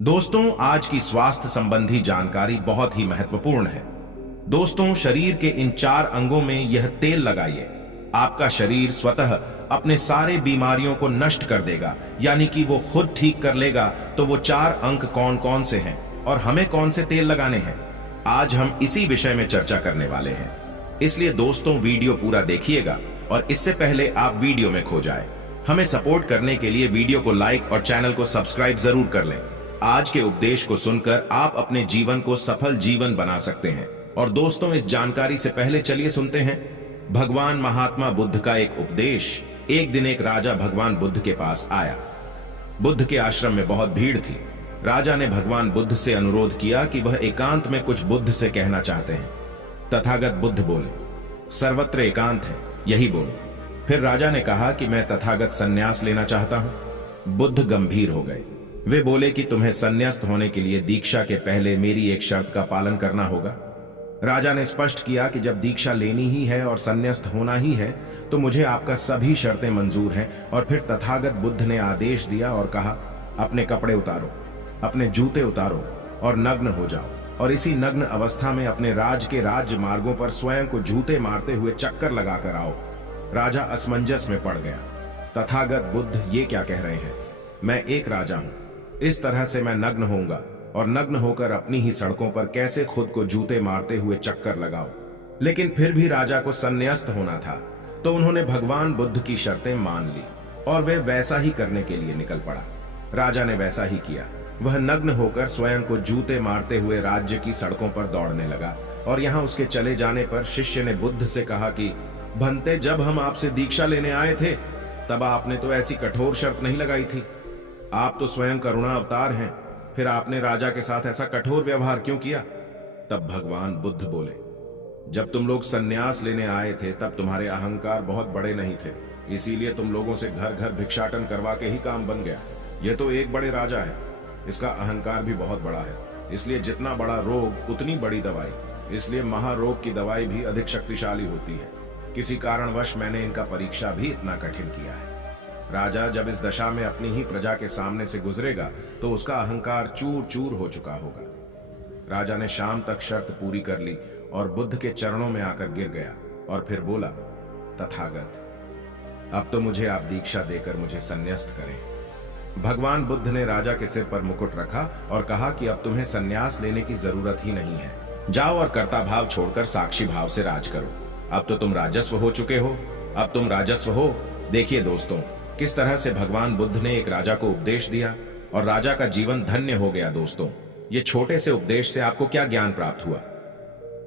दोस्तों, आज की स्वास्थ्य संबंधी जानकारी बहुत ही महत्वपूर्ण है। दोस्तों, शरीर के इन 4 अंगों में यह तेल लगाइए। आपका शरीर स्वतः अपने सारे बीमारियों को नष्ट कर देगा, यानी कि वो खुद ठीक कर लेगा। तो वो 4 अंग कौन कौन से हैं और हमें कौन से तेल लगाने हैं, आज हम इसी विषय में चर्चा करने वाले हैं। इसलिए दोस्तों, वीडियो पूरा देखिएगा और इससे पहले आप वीडियो में खो जाए। हमें सपोर्ट करने के लिए वीडियो को लाइक और चैनल को सब्सक्राइब जरूर कर लें। आज के उपदेश को सुनकर आप अपने जीवन को सफल जीवन बना सकते हैं। और दोस्तों, इस जानकारी से पहले चलिए सुनते हैं भगवान महात्मा बुद्ध का एक उपदेश। एक दिन एक राजा भगवान बुद्ध के पास आया। बुद्ध के आश्रम में बहुत भीड़ थी। राजा ने भगवान बुद्ध से अनुरोध किया कि वह एकांत में कुछ बुद्ध से कहना चाहते हैं। तथागत बुद्ध बोले, सर्वत्र एकांत है, यही बोलो। फिर राजा ने कहा कि मैं तथागत संन्यास लेना चाहता हूं। बुद्ध गंभीर हो गए। वे बोले कि तुम्हें संन्यास्त होने के लिए दीक्षा के पहले मेरी एक शर्त का पालन करना होगा। राजा ने स्पष्ट किया कि जब दीक्षा लेनी ही है और संन्यास्त होना ही है तो मुझे आपका सभी शर्तें मंजूर हैं। और फिर तथागत बुद्ध ने आदेश दिया और कहा, अपने कपड़े उतारो, अपने जूते उतारो और नग्न हो जाओ, और इसी नग्न अवस्था में अपने राज के राज्य मार्गों पर स्वयं को जूते मारते हुए चक्कर लगाकर आओ। राजा असमंजस में पड़ गया। तथागत बुद्ध ये क्या कह रहे हैं? मैं एक राजा हूं, इस तरह से मैं नग्न होऊंगा और नग्न होकर अपनी ही सड़कों पर कैसे खुद को जूते मारते हुए चक्कर लगाओ। लेकिन फिर भी राजा को संन्यास्त होना था, तो उन्होंने भगवान बुद्ध की शर्तें मान ली और वे वैसा ही करने के लिए निकल पड़ा। राजा ने वैसा ही किया। वह नग्न होकर स्वयं को जूते मारते हुए राज्य की सड़कों पर दौड़ने लगा। और यहाँ उसके चले जाने पर शिष्य ने बुद्ध से कहा कि भंते, जब हम आपसे दीक्षा लेने आए थे तब आपने तो ऐसी कठोर शर्त नहीं लगाई थी। आप तो स्वयं करुणा अवतार हैं, फिर आपने राजा के साथ ऐसा कठोर व्यवहार क्यों किया? तब भगवान बुद्ध बोले, जब तुम लोग संन्यास लेने आए थे तब तुम्हारे अहंकार बहुत बड़े नहीं थे, इसीलिए तुम लोगों से घर घर भिक्षाटन करवा के ही काम बन गया। यह तो एक बड़े राजा है, इसका अहंकार भी बहुत बड़ा है, इसलिए जितना बड़ा रोग उतनी बड़ी दवाई, इसलिए महारोग की दवाई भी अधिक शक्तिशाली होती है। किसी कारणवश मैंने इनका परीक्षा भी इतना कठिन किया है। राजा जब इस दशा में अपनी ही प्रजा के सामने से गुजरेगा तो उसका अहंकार चूर चूर हो चुका होगा। राजा ने शाम तक शर्त पूरी कर ली और बुद्ध के चरणों में आकर गिर गया और फिर बोला, तथागत, अब तो मुझे आप दीक्षा देकर मुझे संन्यास्त करें। भगवान बुद्ध ने राजा के सिर पर मुकुट रखा और कहा कि अब तुम्हें संन्यास लेने की जरूरत ही नहीं है। जाओ और कर्ता भाव छोड़कर साक्षी भाव से राज करो। अब तो तुम राजस्व हो चुके हो, अब तुम राजस्व हो। देखिए दोस्तों, किस तरह से भगवान बुद्ध ने एक राजा को उपदेश दिया और राजा का जीवन धन्य हो गया। दोस्तों, ये छोटे से उपदेश से आपको क्या ज्ञान प्राप्त हुआ,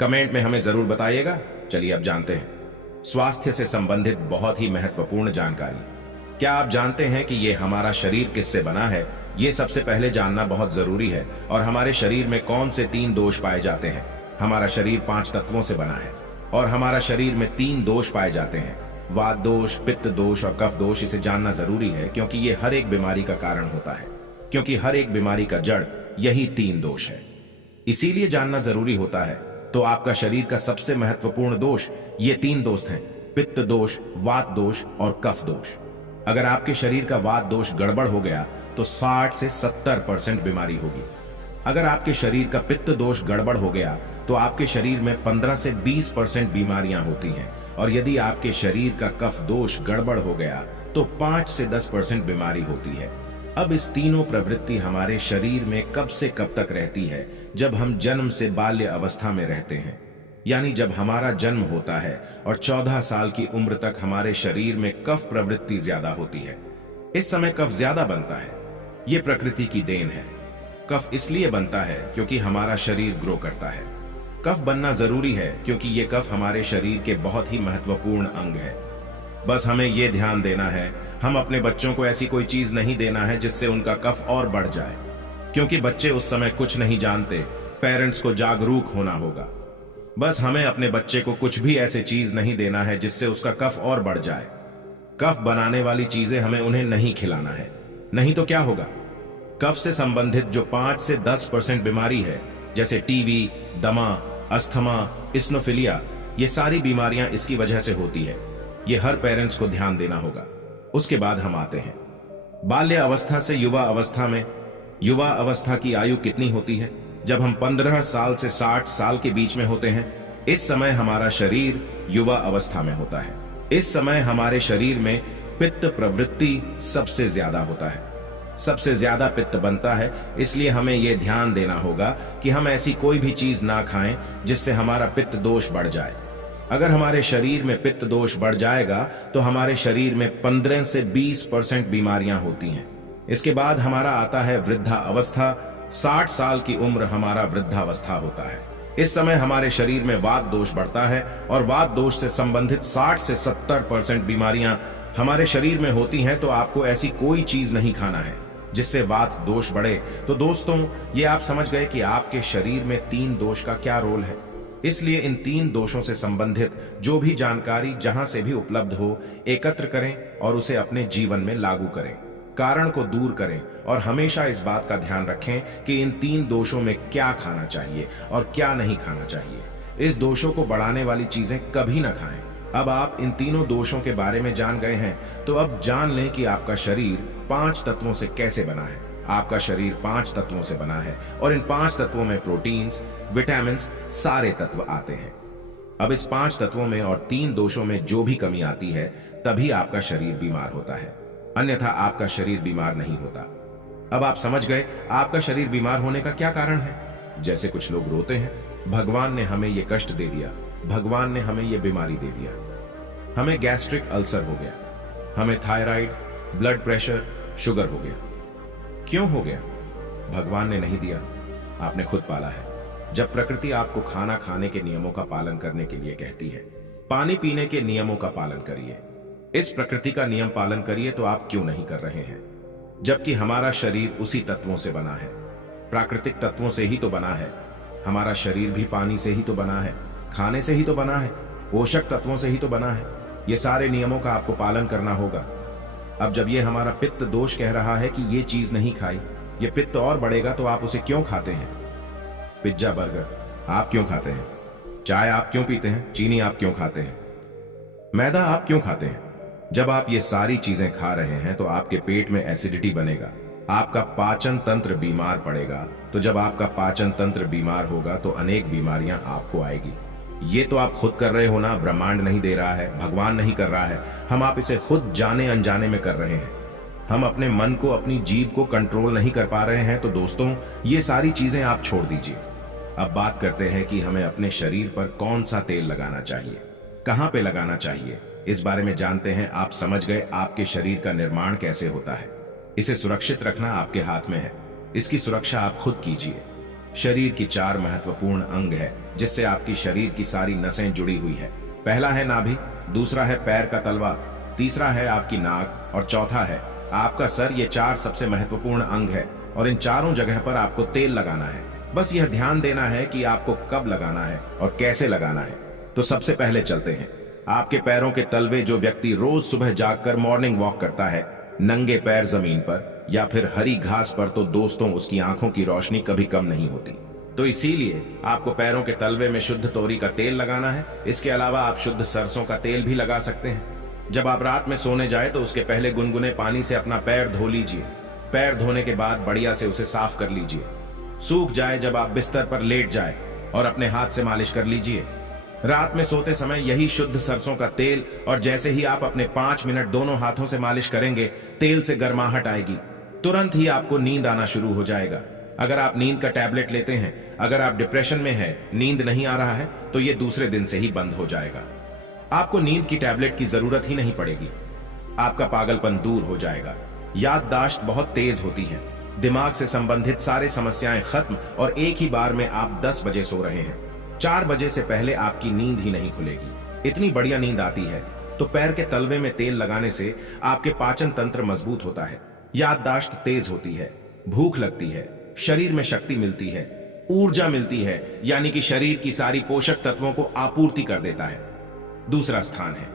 कमेंट में हमें जरूर बताइएगा। चलिए अब जानते हैं स्वास्थ्य से संबंधित बहुत ही महत्वपूर्ण जानकारी। क्या आप जानते हैं कि ये हमारा शरीर किससे बना है? ये सबसे पहले जानना बहुत जरूरी है। और हमारे शरीर में कौन से 3 दोष पाए जाते हैं? हमारा शरीर 5 तत्वों से बना है और हमारा शरीर में 3 दोष पाए जाते हैं, वात दोष, पित्त दोष और कफ दोष। इसे जानना जरूरी है क्योंकि ये हर एक बीमारी का कारण होता है, क्योंकि हर एक बीमारी का जड़ यही 3 दोष है। इसीलिए जानना जरूरी होता है। तो आपका शरीर का सबसे महत्वपूर्ण दोष ये 3 दोष हैं, पित्त दोष, वात दोष और कफ दोष। अगर आपके शरीर का वात दोष गड़बड़ हो गया तो 60 से 70% बीमारी होगी। अगर आपके शरीर का पित्त दोष गड़बड़ हो गया तो आपके शरीर में 15 से 20% बीमारियां होती हैं। और यदि आपके शरीर का कफ दोष गड़बड़ हो गया तो 5 से 10% बीमारी होती है। अब इस तीनों प्रवृत्ति हमारे शरीर में कब से कब तक रहती है? जब हम जन्म से बाल्य अवस्था में रहते हैं, यानी जब हमारा जन्म होता है और 14 साल की उम्र तक हमारे शरीर में कफ प्रवृत्ति ज्यादा होती है। इस समय कफ ज्यादा बनता है। यह प्रकृति की देन है। कफ इसलिए बनता है क्योंकि हमारा शरीर ग्रो करता है। कफ बनना जरूरी है क्योंकि ये कफ हमारे शरीर के बहुत ही महत्वपूर्ण अंग है। बस हमें ये ध्यान देना है, हम अपने बच्चों को ऐसी कोई चीज नहीं देना है जिससे उनका कफ और बढ़ जाए, क्योंकि बच्चे उस समय कुछ नहीं जानते। पेरेंट्स को जागरूक होना होगा। बस हमें अपने बच्चे को कुछ भी ऐसी चीज नहीं देना है जिससे उसका कफ और बढ़ जाए। कफ बनाने वाली चीजें हमें उन्हें नहीं खिलाना है, नहीं तो क्या होगा? कफ से संबंधित जो 5 से 10% बीमारी है, जैसे टीबी, दमा, अस्थमा, इस्नोफिलिया, ये सारी बीमारियां इसकी वजह से होती है। ये हर पेरेंट्स को ध्यान देना होगा। उसके बाद हम आते हैं बाल्य अवस्था से युवा अवस्था में। युवा अवस्था की आयु कितनी होती है? जब हम 15 साल से 60 साल के बीच में होते हैं, इस समय हमारा शरीर युवा अवस्था में होता है। इस समय हमारे शरीर में पित्त प्रवृत्ति सबसे ज्यादा होता है, सबसे ज्यादा पित्त बनता है। इसलिए हमें यह ध्यान देना होगा कि हम ऐसी कोई भी चीज ना खाएं जिससे हमारा पित्त दोष बढ़ जाए। अगर हमारे शरीर में पित्त दोष बढ़ जाएगा तो हमारे शरीर में 15 से 20% बीमारियां होती हैं। इसके बाद हमारा आता है वृद्धा अवस्था। 60 साल की उम्र हमारा वृद्धावस्था होता है। इस समय हमारे शरीर में वात दोष बढ़ता है और वात दोष से संबंधित 60 से 70% बीमारियां हमारे शरीर में होती हैं। तो आपको ऐसी कोई चीज नहीं खाना है जिससे वात दोष बढ़े। तो दोस्तों, ये आप समझ गए कि आपके शरीर में 3 दोष का क्या रोल है। इसलिए इन 3 दोषों से संबंधित जो भी जानकारी जहां से भी उपलब्ध हो, एकत्र करें और उसे अपने जीवन में लागू करें, कारण को दूर करें और हमेशा इस बात का ध्यान रखें कि इन 3 दोषों में क्या खाना चाहिए और क्या नहीं खाना चाहिए। इस दोषों को बढ़ाने वाली चीजें कभी ना खाएं। अब आप इन तीनों दोषों के बारे में जान गए हैं, तो अब जान लें कि आपका शरीर 5 तत्वों से कैसे बना है। आपका शरीर 5 तत्वों से बना है और इन 5 तत्वों में प्रोटीन्स, विटामिन्स, सारे तत्व आते हैं। अब इस 5 तत्वों में और 3 दोषों में जो भी कमी आती है, तभी आपका शरीर बीमार होता है, अन्यथा आपका शरीर बीमार नहीं होता। अब आप समझ गए आपका शरीर बीमार होने का क्या कारण है। जैसे कुछ लोग रोते हैं, भगवान ने हमें ये कष्ट दे दिया, भगवान ने हमें ये बीमारी दे दिया, हमें गैस्ट्रिक अल्सर हो गया, हमें थायराइड, ब्लड प्रेशर, शुगर हो गया। क्यों हो गया? भगवान ने नहीं दिया, आपने खुद पाला है। जब प्रकृति आपको खाना खाने के नियमों का पालन करने के लिए कहती है, पानी पीने के नियमों का पालन करिए, इस प्रकृति का नियम पालन करिए, तो आप क्यों नहीं कर रहे हैं? जबकि हमारा शरीर उसी तत्वों से बना है, प्राकृतिक तत्वों से ही तो बना है। हमारा शरीर भी पानी से ही तो बना है, खाने से ही तो बना है, पोषक तत्वों से ही तो बना है। ये सारे नियमों का आपको पालन करना होगा। अब जब ये हमारा पित्त दोष कह रहा है कि ये चीज नहीं खाई, ये पित्त और बढ़ेगा, तो आप उसे क्यों खाते हैं? पिज्जा, बर्गर आप क्यों खाते हैं? चाय आप क्यों पीते हैं? चीनी आप क्यों खाते हैं? मैदा आप क्यों खाते हैं? जब आप ये सारी चीजें खा रहे हैं तो आपके पेट में एसिडिटी बनेगा, आपका पाचन तंत्र बीमार पड़ेगा। तो जब आपका पाचन तंत्र बीमार होगा तो अनेक बीमारियां आपको आएगी। ये तो आप खुद कर रहे हो ना, ब्रह्मांड नहीं दे रहा है, भगवान नहीं कर रहा है, आप इसे खुद जाने अनजाने में कर रहे हैं। हम अपने मन को, अपनी जीभ को कंट्रोल नहीं कर पा रहे हैं। तो दोस्तों, ये सारी चीजें आप छोड़ दीजिए। अब बात करते हैं कि हमें अपने शरीर पर कौन सा तेल लगाना चाहिए, कहां पे लगाना चाहिए। इस बारे में जानते हैं। आप समझ गए आपके शरीर का निर्माण कैसे होता है। इसे सुरक्षित रखना आपके हाथ में है, इसकी सुरक्षा आप खुद कीजिए। शरीर की 4 महत्वपूर्ण अंग है जिससे आपकी शरीर की सारी नसें जुड़ी हुई है। पहला है नाभि, दूसरा है पैर का तलवा, तीसरा है आपकी नाक और चौथा है आपका सर। ये 4 सबसे महत्वपूर्ण अंग है और इन चारों जगह पर आपको तेल लगाना है। बस यह ध्यान देना है कि आपको कब लगाना है और कैसे लगाना है। तो सबसे पहले चलते हैं आपके पैरों के तलवे। जो व्यक्ति रोज सुबह जागकर मॉर्निंग वॉक करता है नंगे पैर जमीन पर या फिर हरी घास पर, तो दोस्तों उसकी आंखों की रोशनी कभी कम नहीं होती। तो इसीलिए आपको पैरों के तलवे में शुद्ध तोरी का तेल लगाना है। इसके अलावा आप शुद्ध सरसों का तेल भी लगा सकते हैं। जब आप रात में सोने जाए तो उसके पहले गुनगुने पानी से अपना पैर धो लीजिए। पैर धोने के बाद बढ़िया से उसे साफ कर लीजिए। सूख जाए जब आप बिस्तर पर लेट जाए और अपने हाथ से मालिश कर लीजिए। रात में सोते समय यही शुद्ध सरसों का तेल, और जैसे ही आप अपने 5 मिनट दोनों हाथों से मालिश करेंगे, तेल से गर्माहट आएगी, तुरंत ही आपको नींद आना शुरू हो जाएगा। अगर आप नींद का टैबलेट लेते हैं, अगर आप डिप्रेशन में हैं, नींद नहीं आ रहा है, तो ये दूसरे दिन से ही बंद हो जाएगा। आपको नींद की टैबलेट की जरूरत ही नहीं पड़ेगी। आपका पागलपन दूर हो जाएगा। याददाश्त बहुत तेज होती है, दिमाग से संबंधित सारे समस्याएं खत्म, और एक ही बार में आप 10 बजे सो रहे हैं। 4 बजे से पहले आपकी नींद ही नहीं खुलेगी। इतनी बढ़िया नींद आती है। तो पैर के तलवे में तेल लगाने से आपके पाचन तंत्र मजबूत होता है, याददाश्त तेज होती है, भूख लगती है, शरीर में शक्ति मिलती है, ऊर्जा मिलती है, यानी कि शरीर की सारी पोषक तत्वों को आपूर्ति कर देता है। दूसरा स्थान है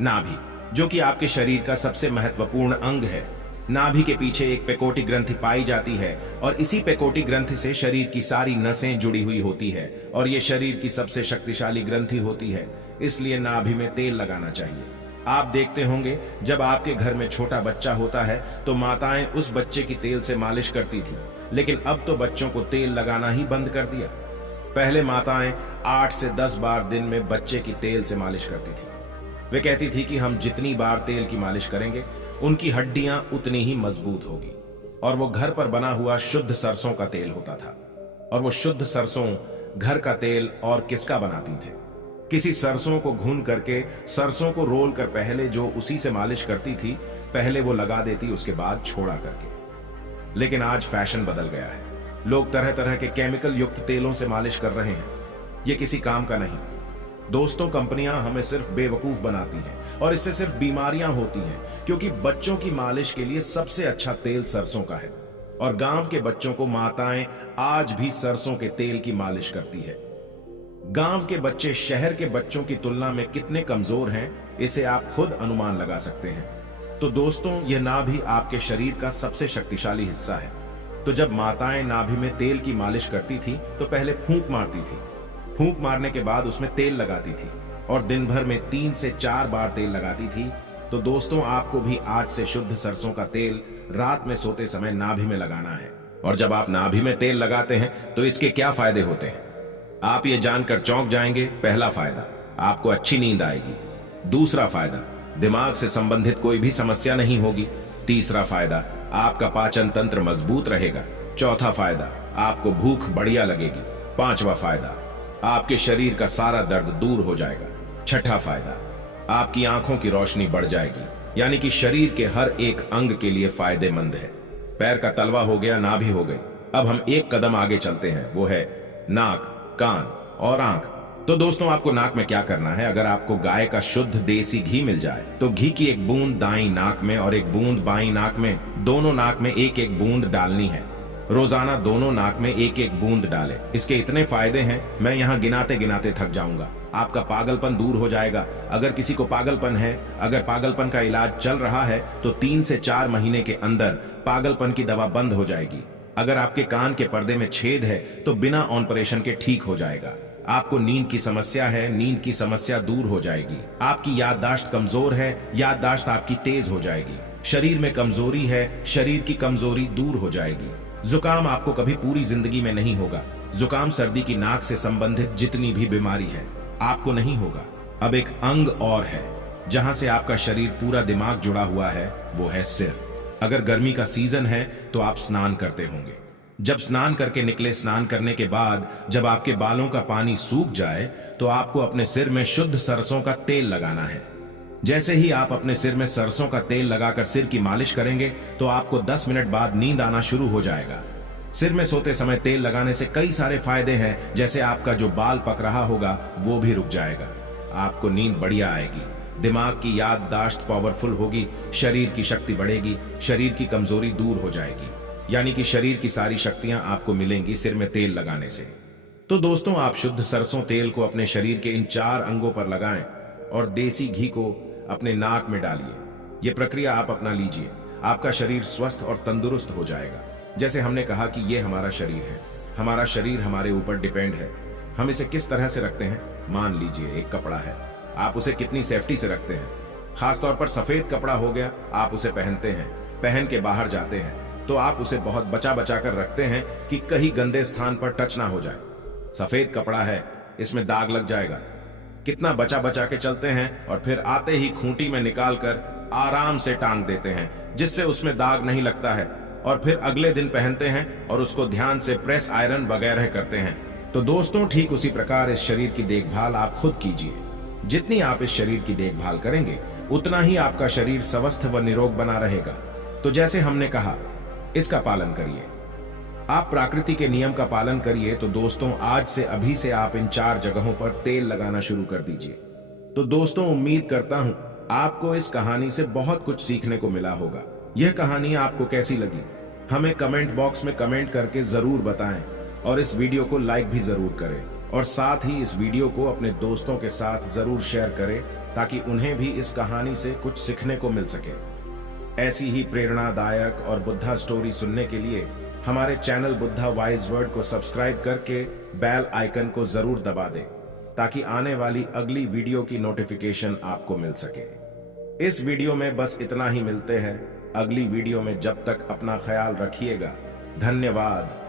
नाभि, जो कि आपके शरीर का सबसे महत्वपूर्ण अंग है। नाभि के पीछे एक पेकोटी ग्रंथि पाई जाती है और इसी पेकोटी ग्रंथि से शरीर की सारी नसें जुड़ी हुई होती है, और ये शरीर की सबसे शक्तिशाली ग्रंथि होती है। इसलिए नाभि में तेल लगाना चाहिए। आप देखते होंगे जब आपके घर में छोटा बच्चा होता है तो माताएं उस बच्चे की तेल से मालिश करती थी, लेकिन अब तो बच्चों को तेल लगाना ही बंद कर दिया। पहले माताएं 8 से 10 बार दिन में बच्चे की तेल से मालिश करती थी। वे कहती थी कि हम जितनी बार तेल की मालिश करेंगे उनकी हड्डियां उतनी ही मजबूत होगी। और वो घर पर बना हुआ शुद्ध सरसों का तेल होता था। और वो शुद्ध सरसों घर का तेल और किसका बनाती थे? किसी सरसों को भून करके सरसों को रोल कर पहले जो उसी से मालिश करती थी, पहले वो लगा देती, उसके बाद छोड़ा करके। लेकिन आज फैशन बदल गया है। लोग तरह तरह के केमिकल युक्त तेलों से मालिश कर रहे हैं। ये किसी काम का नहीं। दोस्तों, कंपनियां हमें सिर्फ बेवकूफ बनाती हैं और इससे सिर्फ बीमारियां होती हैं, क्योंकि बच्चों की मालिश के लिए सबसे अच्छा तेल सरसों का है। और गांव के बच्चों को माताएं आज भी सरसों के तेल की मालिश करती है। गांव के बच्चे शहर के बच्चों की तुलना में कितने कमजोर हैं, इसे आप खुद अनुमान लगा सकते हैं। तो दोस्तों, यह नाभि आपके शरीर का सबसे शक्तिशाली हिस्सा है। तो जब माताएं नाभि में तेल की मालिश करती थी तो पहले फूंक मारती थी। फूंक मारने के बाद उसमें तेल लगाती थी और दिन भर में 3 से 4 बार तेल लगाती थी। तो दोस्तों, आपको भी आज से शुद्ध सरसों का तेल रात में सोते समय नाभि में लगाना है। और जब आप नाभि में तेल लगाते हैं तो इसके क्या फायदे होते हैं, आप ये जानकर चौंक जाएंगे। पहला फायदा, आपको अच्छी नींद आएगी। दूसरा फायदा, दिमाग से संबंधित कोई भी समस्या नहीं होगी। तीसरा फायदा, आपका पाचन तंत्र मजबूत रहेगा। चौथा फायदा, आपको भूख बढ़िया लगेगी। पांचवा फायदा, आपके शरीर का सारा दर्द दूर हो जाएगा। छठा फायदा, आपकी आंखों की रोशनी बढ़ जाएगी। यानी कि शरीर के हर एक अंग के लिए फायदेमंद है। पैर का तलवा हो गया, नाभि हो गई। अब हम एक कदम आगे चलते हैं, वो है नाक, कान और आंख। तो दोस्तों, आपको नाक में क्या करना है? अगर आपको गाय का शुद्ध देसी घी मिल जाए तो घी की एक बूंद दाईं नाक में और एक बूंद बाईं नाक में, दोनों नाक में एक एक बूंद डालनी है। रोजाना दोनों नाक में एक एक बूंद डालें। इसके इतने फायदे हैं, मैं यहाँ गिनाते गिनाते थक जाऊंगा। आपका पागलपन दूर हो जाएगा। अगर किसी को पागलपन है, अगर पागलपन का इलाज चल रहा है तो 3 से 4 महीने के अंदर पागलपन की दवा बंद हो जाएगी। अगर आपके कान के पर्दे में छेद है तो बिना ऑपरेशन के ठीक हो जाएगा। आपको नींद की समस्या है, नींद की समस्या दूर हो जाएगी। आपकी याददाश्त कमजोर है, याददाश्त आपकी तेज हो जाएगी। शरीर में कमजोरी है, शरीर की कमजोरी दूर हो जाएगी। जुकाम आपको कभी पूरी जिंदगी में नहीं होगा। जुकाम सर्दी की नाक से संबंधित जितनी भी बीमारी है आपको नहीं होगा। अब एक अंग और है जहां से आपका शरीर पूरा दिमाग जुड़ा हुआ है, वो है सिर। अगर गर्मी का सीजन है तो आप स्नान करते होंगे। जब स्नान करके निकले, स्नान करने के बाद जब आपके बालों का पानी सूख जाए तो आपको अपने सिर में शुद्ध सरसों का तेल लगाना है। जैसे ही आप अपने सिर में सरसों का तेल लगाकर सिर की मालिश करेंगे तो आपको 10 मिनट बाद नींद आना शुरू हो जाएगा। सिर में सोते समय तेल लगाने से कई सारे फायदे हैं, जैसे आपका जो बाल पक रहा होगा वो भी रुक जाएगा। आपको नींद बढ़िया आएगी, दिमाग की याददाश्त पावरफुल होगी, शरीर की शक्ति बढ़ेगी, शरीर की कमजोरी दूर हो जाएगी। यानी कि शरीर की सारी शक्तियां आपको मिलेंगी सिर में तेल लगाने से। तो दोस्तों, आप शुद्ध सरसों तेल को अपने शरीर के इन 4 अंगों पर लगाएं और देसी घी को अपने नाक में डालिए। यह प्रक्रिया आप अपना लीजिए, आपका शरीर स्वस्थ और तंदुरुस्त हो जाएगा। जैसे हमने कहा कि यह हमारा शरीर है, हमारा शरीर हमारे ऊपर डिपेंड है। हम इसे किस तरह से रखते हैं? मान लीजिए एक कपड़ा है, आप उसे कितनी सेफ्टी से रखते हैं। खासतौर पर सफेद कपड़ा हो गया, आप उसे पहनते हैं, पहन के बाहर जाते हैं तो आप उसे बहुत बचा बचा कर रखते हैं कि कहीं गंदे स्थान पर टच ना हो जाए। सफेद कपड़ा है, इसमें दाग लग जाएगा। कितना बचा बचा के चलते हैं और फिर आते ही खूंटी में निकालकर आराम से टांग देते हैं, जिससे उसमें दाग नहीं लगता है। और फिर अगले दिन पहनते हैं और उसको ध्यान से प्रेस आयरन वगैरह करते हैं। तो दोस्तों, ठीक उसी प्रकार इस शरीर की देखभाल आप खुद कीजिए। जितनी आप इस शरीर की देखभाल करेंगे उतना ही आपका शरीर स्वस्थ व निरोग बना रहेगा। तो जैसे हमने कहा, इसका पालन करिए, आप प्रकृति के नियम का पालन करिए। तो दोस्तों, आज से अभी से आप इन 4 जगहों पर तेल लगाना शुरू कर दीजिए। तो दोस्तों, उम्मीद करता हूं आपको इस कहानी से बहुत कुछ सीखने को मिला होगा। यह कहानी आपको कैसी लगी हमें कमेंट बॉक्स में कमेंट करके जरूर बताएं और इस वीडियो को लाइक भी जरूर करें और साथ ही इस वीडियो को अपने दोस्तों के साथ जरूर शेयर करें ताकि उन्हें भी इस कहानी से कुछ सीखने को मिल सके। ऐसी ही प्रेरणादायक और बुद्धा स्टोरी सुनने के लिए हमारे चैनल बुद्धा वाइज वर्ड को सब्सक्राइब करके बेल आइकन को जरूर दबा दें ताकि आने वाली अगली वीडियो की नोटिफिकेशन आपको मिल सके। इस वीडियो में बस इतना ही, मिलते हैं अगली वीडियो में। जब तक अपना ख्याल रखिएगा। धन्यवाद।